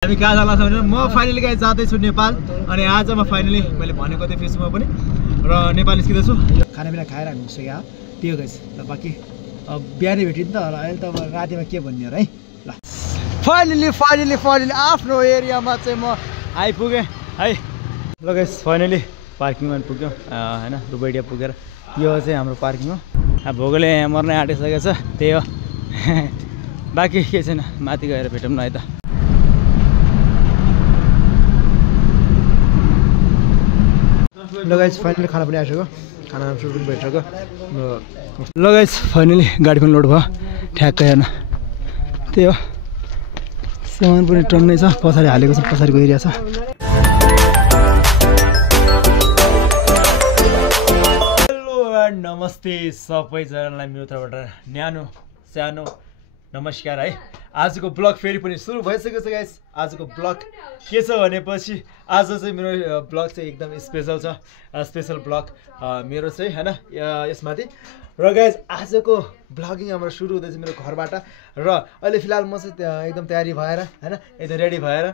हामी कहाँ जाँदा छ भने म फाइनली गाइस जाँदैछु नेपाल। अनि आज म फाइनली मैले भनेको थिएँ फेसबुकमा पनि र नेपाल निस्किँदैछु। खानापिना खाएर हामी निस्केको हो त्यो गाइस। ल बाँकी अब बिहानै भेटिन्छ त होला। अहिले त अब रातिमा के भन्ने हो है। ल फाइनली आफ्नो एरियामा चाहिँ म आइपुगेँ है। ल गाइस फाइनली पार्किङमा पुग्यो हैन। दुबैडिया पुगेर यो चाहिँ हाम्रो पार्किङ हो। अब भोगले यहाँ मर्नै आँटिसकेको छ त्यही हो। बाँकी के छैन, माथि गएर भेटौँ न है त। ल गाइस फाइनली खाना पनि आइसक्यो, खाना सुरु पनि भइसक्यो। ल गाइस फाइनली गाडी पनि लोड भयो ठ्याक्कै हेर्न त्यही हो। सामान पनि टन्नै छ, पछाडि हालेको छ, पछाडिको एरिया छ। हेलो एन्ड नमस्ते सबैजनालाई मेरो तर्फबाट न्यानो सानो नमस्कार है। आजको ब्लग फेरि पनि सुरु भइसकेको छ गाइस। आजको ब्लग के छ भनेपछि आज चाहिँ मेरो ब्लग चाहिँ एकदम स्पेसल छ। स्पेसल ब्लग मेरो चाहिँ हैन यसमाथि। र गाइस आजको ब्लगिङ हाम्रो सुरु हुँदैछ मेरो घरबाट। र अहिले फिलहाल म चाहिँ एकदम तयारी भएर हैन एकदम रेडी भएर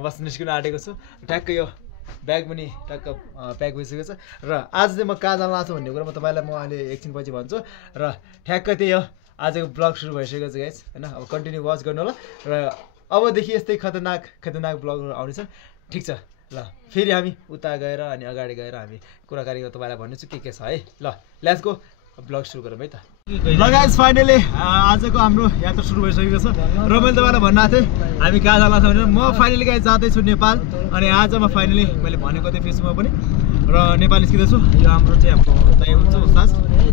बस निस्किन आँटेको छु। ठ्याक्कै यो ब्याग पनि टक्क प्याक भइसकेको छ। र आज चाहिँ म कहाँ जान लाग्छु भन्ने कुरा म तपाईँलाई म अहिले एकछिन पछि भन्छु। र ठ्याक्कै त्यही हो, आजको ब्लग सुरु भइसकेको छ गाइस हैन। अब कन्टिन्यू वाच गर्नु होला। र अबदेखि यस्तै खतरनाक ब्लगहरू आउनेछन्। ठिक छ। ल फेरि हामी उता गएर अनि अगाडि गएर हामी कुराकानी तपाईँलाई भन्नेछु के छ है। ल लेट्स गो, ब्लग सुरु गरौँ है त। ल गाइस फाइनली आजको हाम्रो यात्रा सुरु भइसकेको छ। र मैले तपाईँलाई भन्न थिएँ हामी कहाँ जान लाग्छ भने म फाइनली गाइस जाँदैछु नेपाल। अनि आज म फाइनली मैले भनेको थिएँ फेसबुकमा पनि र नेपाल निस्किँदैछु। यो हाम्रो चाहिँ हाम्रो दाइ हुनुहुन्छ उस्ताद,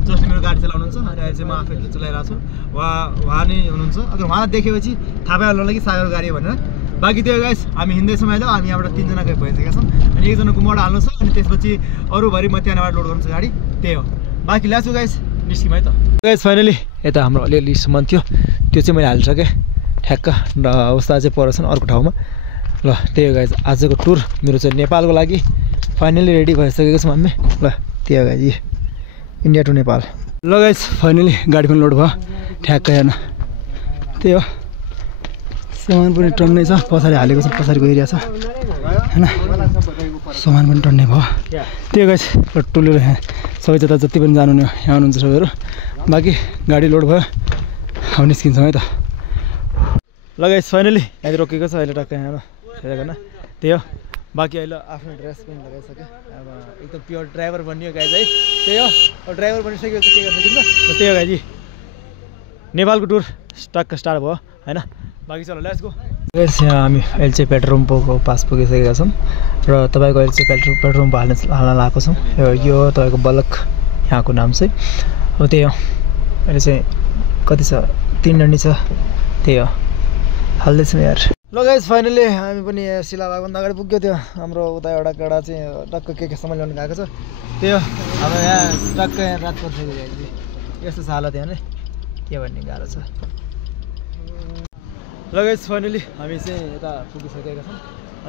जसले मेरो गाडी चलाउनुहुन्छ। अनि अहिले चाहिँ म आफै चलाइरहेको छु। उहाँ नै हुनुहुन्छ। अगर उहाँलाई देखेपछि थाहा पाइहाल्नु कि सागरको गाडी भनेर। बाँकी त्यो गाइस हामी हिँड्दैछौँ अहिले। हामी यहाँबाट 3 जना भइसकेका छौँ। अनि एकजना कुमाबाट हाल्नु छ अनि त्यसपछि अरूभरि म त्यहाँबाट लोड गर्नु छ गाडी। त्यही हो। बाँकी ल्याछु गाइस निस्किम है त। गाइस फाइनली यता हाम्रो अलिअलि सामान थियो त्यो चाहिँ मैले हालिसकेँ ठ्याक्क। र उस्ताद चाहिँ परेछन् अर्को ठाउँमा। ल त्यही हो गाइस आजको टुर मेरो चाहिँ नेपालको लागि फाइनली रेडी भइसकेको छौँ हामी। ल त्यही हो गाइस इन्डिया टु नेपाल। ल गाइस फाइनली गाडी पनि लोड भयो ठ्याक्कै हेर्न त्यही हो। सामान पनि टन्नै छ, पछाडि हालेको छ, पछाडिको एरिया छ हैन। सामान पनि टन्नै भयो त्यही गाइस। र टुलेर यहाँ सबै जति पनि जानु नि यहाँ हुनुहुन्छ सबैहरू। बाँकी गाडी लोड भयो, अब निस्किन्छौँ है त। ल गाइस फाइनली यहाँ रोकेको छ अहिले टक्कै यहाँ ठेगाना त्यही हो। बाँकी अहिले आफ्नो ड्रेस पनि लगाइसक्यो। अब एकदम प्योर ड्राइभर बनियो गाइस है। त्यही हो, अब ड्राइभर बनिसक्यो त के गर्न सकिन्छ। त्यही हो गाइस नेपालको टुर टक्क स्टार्ट भयो हैन। बाँकी चलो लेट्स गो गाइस। यहाँ हामी अहिले चाहिँ पेट्रोल पम्पको पास पुगिसकेका छौँ। र तपाईँको अहिले चाहिँ पेट्रोल पम्प हाल्न लगाएको छौँ। यो तपाईँको बलक यहाँको नाम चाहिँ हो। त्यही हो अहिले चाहिँ कति छ 3 डन्डी छ त्यही हो हाल्दैछौँ यार। ल गाइस फाइनली हामी पनि शिलाबागभन्दा अगाडि पुग्यो। त्यो हाम्रो उता एउटा केटा चाहिँ टक्क के सामान ल्याउनु गएको छ त्यही हो। अब यहाँ टक्क यहाँ रात परिसक्यो गाइस। यस्तो छ हालत यहाँ नै के भन्ने गाह्रो छ। ल गाइस फाइनली हामी चाहिँ यता पुगिसकेका छौँ।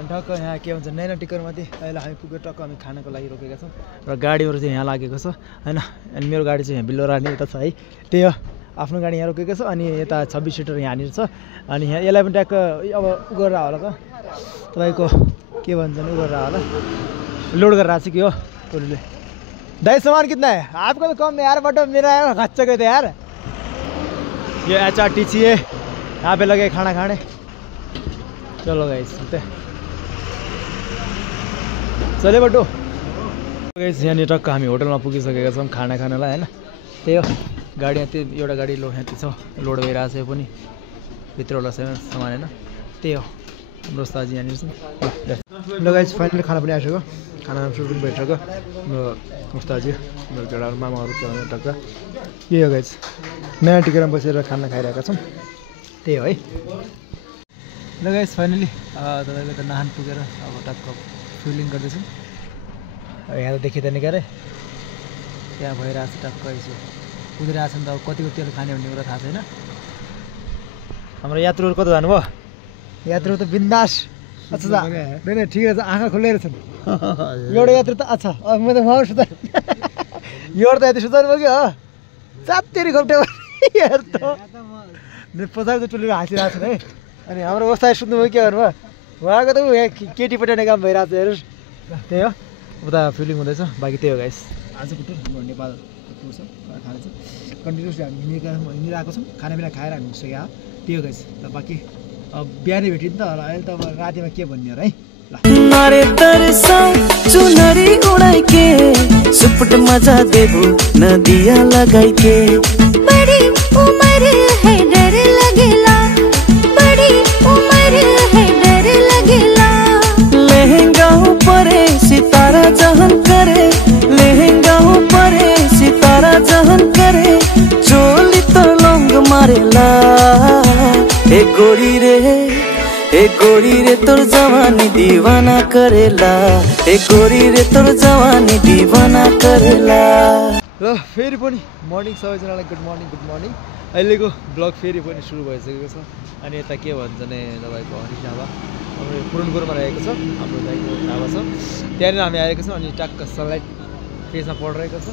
अनि टक्क यहाँ के भन्छ नैना टिकरमाथि अहिले हामी पुग्यो। टक्क हामी खानको लागि रोकेका छौँ। र गाडीहरू चाहिँ यहाँ लागेको छ हैन। अनि मेरो गाडी चाहिँ यहाँ बिल्लोरानी यता छ है। त्यही हो आफ्नो गाडी यहाँ रोकेको छ। अनि यता 26 सिटर यहाँनिर छ। अनि यहाँ यसलाई पनि ट्याक्क अब उ गरेर होला त तपाईँको के भन्छन् उ गरेर होला लोड गरेर आएको छ कि हो टोलीले। दाइ सामान कितना है आपको तो कम यार बट मेरा खच्चा गए थे यार। ये HRTC है, यहाँ पे लगे खाना खाने। चलो गाइस चले बटो गाइस। यहाँनिर टक्क हामी होटलमा पुगिसकेका छौँ खाना खानलाई हैन। त्यही हो गाडी यहाँ त्यो एउटा गाडी लोड यहाँ छ लोड भइरहेको छ। यो पनि भित्रवाला सामान हैन। त्यही हो हाम्रो उस्तादजी यहाँनिर छ। ल गाइस फाइनली खाना पनि आइसक्यो, खाना सुरु पनि भइसक्यो। मेरो उस्तादजी मेरो केटाहरू मामाहरू त्यो टक्क यही हो गाइस। नयाँ टिकरमा बसेर खाना खाइरहेका छौँ त्यही हो है। ल गाइस फाइनली तपाईँको त नाहान पुगेर अब टक्क फिलिङ गर्दैछौँ। यहाँ त देखिँदैन क्यारे त्यहाँ भइरहेको छ टक्क यसो कुदिरहेको छ नि त। अब कतिको तेल खाने भन्ने कुरा थाहा छैन। हाम्रो यात्रुहरू कता जानुभयो? यात्रु त बिन्दास। अच्छा नहीं ठिकै छ आँखा खुलेर छन्। एउटा यात्रु त अच्छा म त उहाँ सुता एउटा त यति सुताउनु भयो कि हो चात्तेरी खोप्टे यार त पछाडि त टुलेर हाँसिरहेको छन् है। अनि हाम्रो अवस्था सुत्नुभयो के गर्नुभयो? उहाँको त केटी पठाउने काम भइरहेको छ हेर्नुहोस् त्यही हो उता फिल्डिङ हुँदैछ बाँकी त्यही हो गाइस आजको टुर हाम्रो नेपालको टुर छ खाना छ कन्टिन्युसली हामी हिँडिरहेको छौँ खानापिना खाएर हामी हिँडिसक्यो त्यही हो गाइस ल बाँकी बिहानै भेटिन्छ त अहिले त अब रातिमा के भन्ने है मारे तरसा चुनरी उड़ाई के सुपट मजा देबू नदिया लगाई के बड़ी उम्र है डर लगेला बड़ी उम्र है डर लगेला लहंगा ऊपरे सितारा जहन करे लहंगा ऊपरे सितारा जहन करे चोली तो लौंग मारेला ए गोरी रे तोर जवानी दीवाना करेला ए गोरी रे तोर जवानी दीवाना करेला ल फेरि पनि मर्निङ सबैजनालाई गुड मर्निङ अहिलेको ब्लग फेरि पनि सुरु भइसकेको छ अनि यता के भन्छ भने तपाईँको हरिश ढाबा हाम्रो पुरनपुरमा रहेको छ हाम्रो दाइको ढाबा छ त्यहाँनिर हामी आएको छौँ अनि टक्क सनलाइट फेसमा परिरहेको छ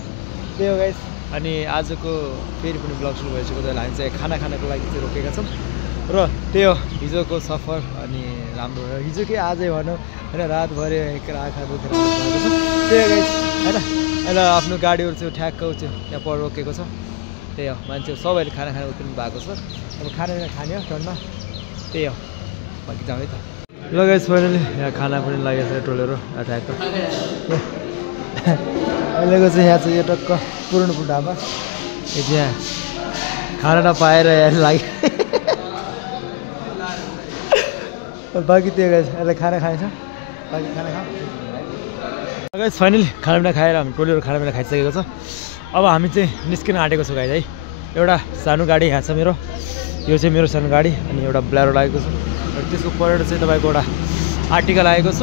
त्यही हो गाइस अनि आजको फेरि पनि ब्लग सुरु भइसकेको छ हामी चाहिँ खाना खानको लागि चाहिँ रोकेका छौँ र त्यही हो हिजोको सफर अनि राम्रो भयो हिजो के आजै भनौँ होइन रातभरि आँखा दुखेर त्यही हो गाइस होइन अहिले आफ्नो गाडीहरू चाहिँ ठ्याक्क चाहिँ त्यहाँ पर रोकेको छ त्यही हो मान्छेहरू सबैले खाना खान उत्रिनु भएको छ अब खानापिना खाने हो टनमा त्यही हो बाँकी जाउँ है त ल गाइस फाइनली यहाँ खाना पनि लागेको छ टोलेर ठ्याक्क अहिलेको चाहिँ यहाँ चाहिँ यो टक्क पुरनपुर ढाबा यो चाहिँ यहाँ खाना नपाएर यहाँ लाग्यो बाँकी त्यो गाइस अहिले खाना खाएछ बाँकी खाना खा गाइस फाइनली खानापिना खाएर हामी टोलीहरू खानापिना खाइसकेको छ अब हामी चाहिँ निस्किन आँटेको छौँ गाइस है एउटा सानो गाडी यहाँ छ मेरो यो चाहिँ मेरो सानो गाडी अनि एउटा ब्लेरो लागेको छ र त्यसको परेर चाहिँ तपाईँको एउटा आर्टिका लागेको छ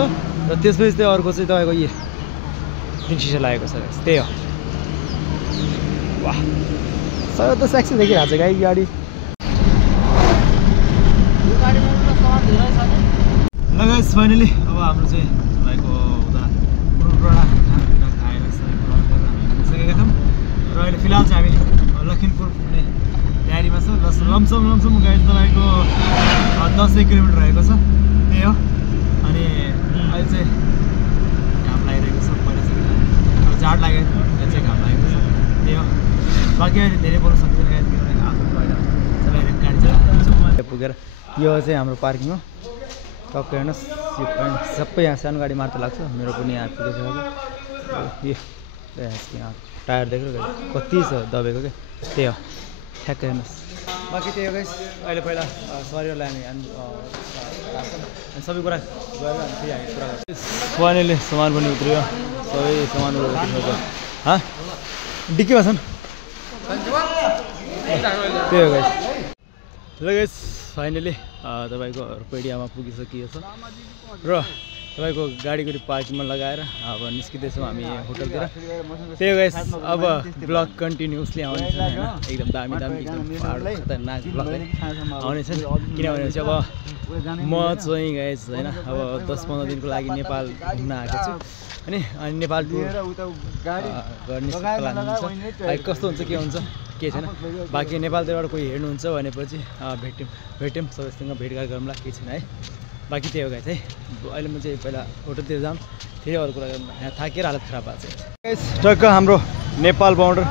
र त्यसपछि चाहिँ अर्को चाहिँ तपाईँको यो तिन सिसा लागेको छ गाइस त्यही हो वाह सबै त सेक्सी देखिरहेको छ गाई गाडी ल गाइस फाइनली अब हाम्रो चाहिँ तपाईँको उता पुरनपुरा खानापिना खाएर हिँडिसकेका छौँ र अहिले फिलहाल चाहिँ हामी लखिमपुर पुग्ने तयारीमा छ लमसम गाइस तपाईँको 10 किलोमिटर रहेको छ त्यही हो अनि अहिले चाहिँ घाम लागिरहेको छ पहिलासम्म अब जाड लागेको थियो अहिले चाहिँ घाम लागेको छ त्यही हो बाँकी अहिले धेरै बोल्न सक्दैन गाइस किनभने आफ्नो पहिला चलाइरहेको गाडी चलाएको पुगेर यो चाहिँ हाम्रो पार्किङ हो टक्क हेर्नुहोस् यो सबै यहाँ सानो गाडी मात्र लाग्छ मेरो पनि यहाँ पुगेको छ यहाँ टायर देख्नु कति छ दबेको क्या त्यही हो ठ्याक्क हेर्नुहोस् बाँकी त्यही हो गाइस अहिले पहिला शरीरलाई हामी सबै कुरा गरेर हामी फेरि हामी कुरा गर्छौँ फाइनली सामान पनि उत्रियो सबै सामानहरू उत्रियो हाँ डिक्कीमा छन् त्यही हो गाइस ल गाइस फाइनली तपाईँको रुपैडियामा पुगिसकिएको छ र तपाईँको गाडीको पार्किङमा लगाएर अब निस्किँदैछौँ हामी होटलतिर त्यही हो गाइस अब ब्लग कन्टिन्युसली आउनेछ होइन एकदम दामी एकदम खतरनाक ब्लग आउनेछ किनभने चाहिँ अब म चाहिँ गाइस होइन अब 10-15 दिनको लागि नेपाल घुम्न आएको छु अनि नेपाल टुर गर्ने प्लान हुन्छ कस्तो हुन्छ के हुन्छ के छैन बाँकी नेपालतिरबाट कोही हेर्नुहुन्छ भनेपछि भेट्यौँ सबैसँग भेटघाट गरौँला केही छैन है बाँकी त्यही हो गाइस है अहिले म चाहिँ पहिला होटलतिर जाऊँ फेरि अरू कुरा गरौँ यहाँ थाकेर हालत खराब भएको छ गाइस टक्क हाम्रो नेपाल बोर्डर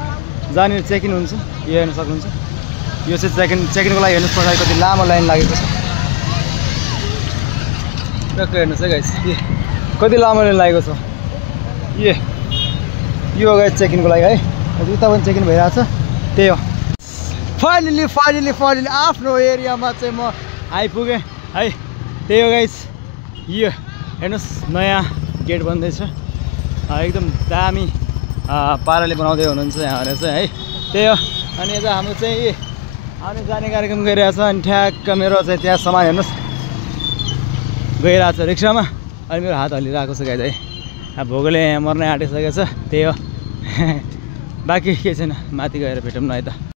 जहाँनिर चेक इन हुन्छ यो हेर्न सक्नुहुन्छ यो चाहिँ चेक इनको लागि हेर्नुहोस् पछाडि कति लामो लाइन लागेको छ टक्क हेर्नुहोस् है गाइस कति लामो लाइन लागेको छ यो गाइस चेक इनको लागि है उता पनि चेक इन भइरहेको छ त्यही हो फाइनली आफ्नो एरियामा चाहिँ म आइपुगेँ है त्यही हो गाइस यो हेर्नुहोस् नयाँ गेट बन्दैछ एकदम दामी पाराले बनाउँदै हुनुहुन्छ यहाँहरू चाहिँ है त्यही हो अनि यता हाम्रो चाहिँ आउने जाने कार्यक्रम गरिरहेको छ अनि ठ्याक्क मेरो चाहिँ त्यहाँ सामान हेर्नुहोस् गइरहेको छ रिक्सामा अनि मेरो हात हल्लिरहेको छ गाइस है अब भोगले यहाँ मर्नै आँटिसकेको छ त्यही हो बाँकी के छैन माथि गएर भेटौँ न है त